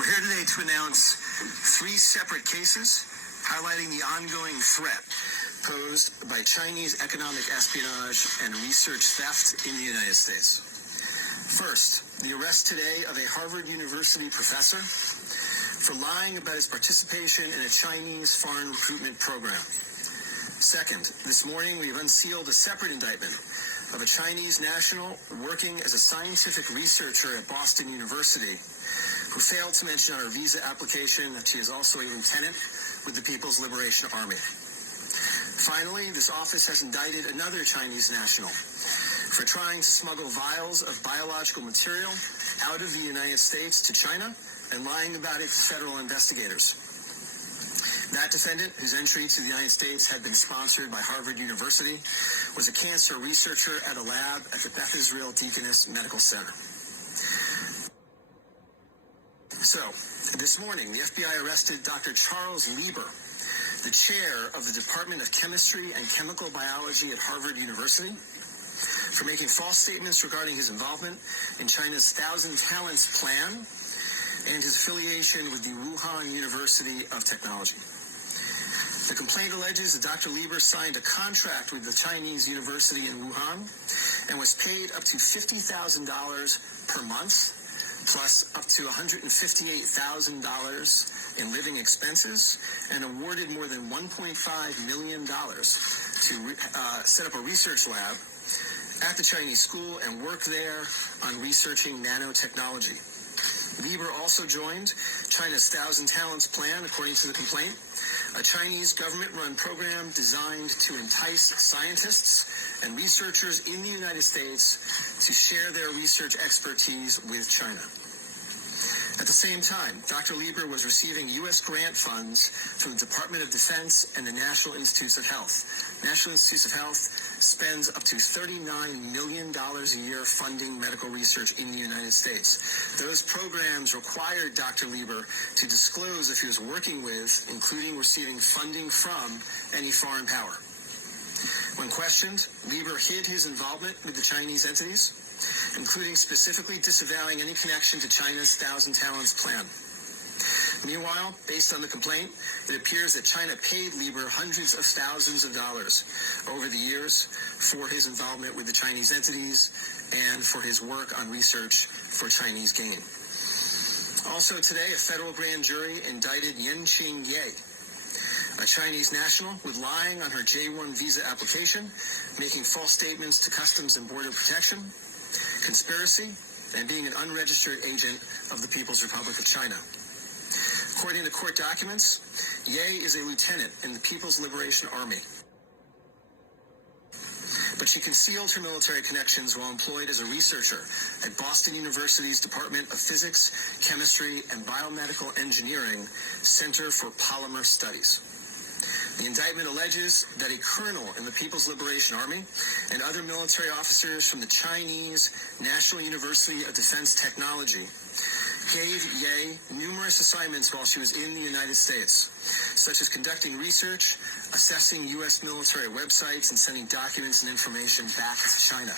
We're here today to announce 3 separate cases highlighting the ongoing threat posed by Chinese economic espionage and research theft in the United States. First, the arrest today of a Harvard University professor for lying about his participation in a Chinese foreign recruitment program. Second, this morning we have unsealed a separate indictment of a Chinese national working as a scientific researcher at Boston University who failed to mention on her visa application that she is also a lieutenant with the People's Liberation Army. Finally, this office has indicted another Chinese national for trying to smuggle vials of biological material out of the United States to China and lying about it to federal investigators. That defendant, whose entry to the United States had been sponsored by Harvard University, was a cancer researcher at a lab at the Beth Israel Deaconess Medical Center. So, this morning, the FBI arrested Dr. Charles Lieber, the chair of the Department of Chemistry and Chemical Biology at Harvard University, for making false statements regarding his involvement in China's Thousand Talents Plan and his affiliation with the Wuhan University of Technology. The complaint alleges that Dr. Lieber signed a contract with the Chinese university in Wuhan and was paid up to $50,000 per month, plus up to $158,000 in living expenses, and awarded more than $1.5 million to set up a research lab at the Chinese school and work there on researching nanotechnology. Lieber also joined China's Thousand Talents Plan, according to the complaint, a Chinese government-run program designed to entice scientists and researchers in the United States to share their research expertise with China. At the same time, Dr. Lieber was receiving U.S. grant funds from the Department of Defense and the National Institutes of Health. National Institutes of Health spends up to $39 million a year funding medical research in the United States. Those programs required Dr. Lieber to disclose if he was working with, including receiving funding from, any foreign power. When questioned, Lieber hid his involvement with the Chinese entities, including specifically disavowing any connection to China's Thousand Talents Plan. Meanwhile, based on the complaint, it appears that China paid Lieber hundreds of thousands of dollars over the years for his involvement with the Chinese entities and for his work on research for Chinese gain. Also today, a federal grand jury indicted Yanqing Ye, a Chinese national, with lying on her J-1 visa application, making false statements to Customs and Border Protection, conspiracy, and being an unregistered agent of the People's Republic of China. According to court documents, Ye is a lieutenant in the People's Liberation Army. But she concealed her military connections while employed as a researcher at Boston University's Department of Physics, Chemistry, and Biomedical Engineering Center for Polymer Studies. The indictment alleges that a colonel in the People's Liberation Army and other military officers from the Chinese National University of Defense Technology gave Ye numerous assignments while she was in the United States, such as conducting research, assessing U.S. military websites, and sending documents and information back to China.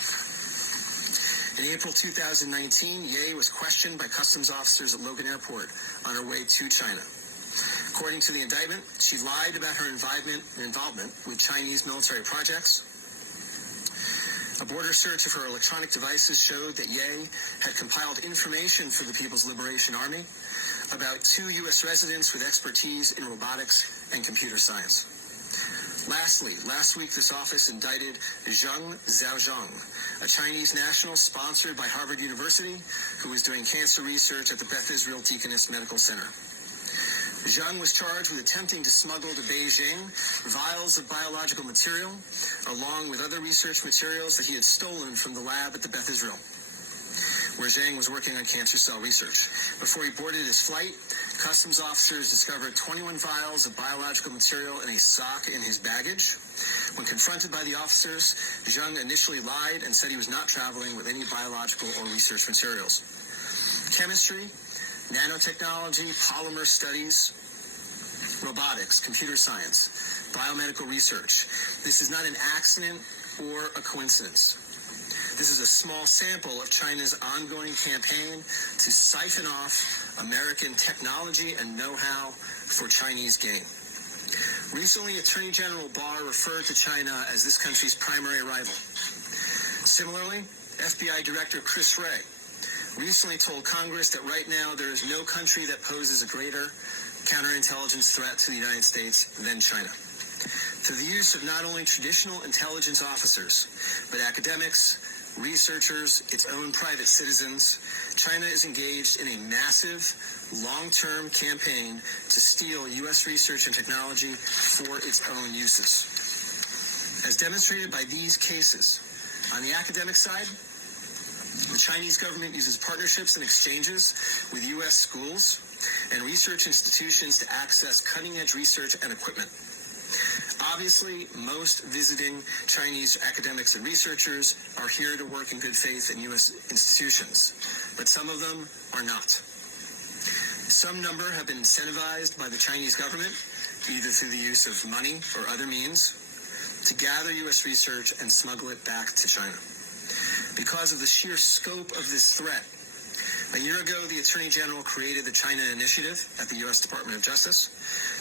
In April 2019, Ye was questioned by customs officers at Logan Airport on her way to China. According to the indictment, she lied about her involvement with Chinese military projects. A border search of her electronic devices showed that Ye had compiled information for the People's Liberation Army about 2 U.S. residents with expertise in robotics and computer science. Lastly, last week this office indicted Zheng Xiaozhong, a Chinese national sponsored by Harvard University who was doing cancer research at the Beth Israel Deaconess Medical Center. Zheng was charged with attempting to smuggle to Beijing vials of biological material, along with other research materials that he had stolen from the lab at the Beth Israel, where Zheng was working on cancer cell research. Before he boarded his flight, customs officers discovered 21 vials of biological material in a sock in his baggage. When confronted by the officers, Zheng initially lied and said he was not traveling with any biological or research materials. Chemistry, nanotechnology, polymer studies, robotics, computer science, biomedical research. This is not an accident or a coincidence. This is a small sample of China's ongoing campaign to siphon off American technology and know-how for Chinese gain. Recently, Attorney General Barr referred to China as this country's primary rival. Similarly, FBI Director Chris Wray recently told Congress that right now there is no country that poses a greater counterintelligence threat to the United States than China. Through the use of not only traditional intelligence officers, but academics, researchers, its own private citizens, China is engaged in a massive, long-term campaign to steal U.S. research and technology for its own uses. As demonstrated by these cases, on the academic side, the Chinese government uses partnerships and exchanges with U.S. schools and research institutions to access cutting-edge research and equipment. Obviously, most visiting Chinese academics and researchers are here to work in good faith in U.S. institutions, but some of them are not. Some number have been incentivized by the Chinese government, either through the use of money or other means, to gather U.S. research and smuggle it back to China. Because of the sheer scope of this threat, a year ago, the Attorney General created the China Initiative at the U.S. Department of Justice,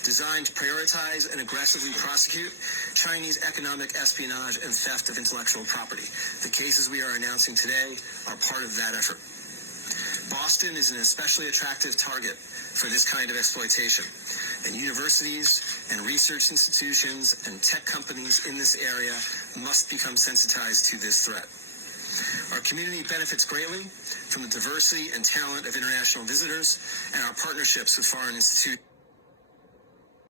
designed to prioritize and aggressively prosecute Chinese economic espionage and theft of intellectual property. The cases we are announcing today are part of that effort. Boston is an especially attractive target for this kind of exploitation, and universities and research institutions and tech companies in this area must become sensitized to this threat. Our community benefits greatly from the diversity and talent of international visitors and our partnerships with foreign institutions.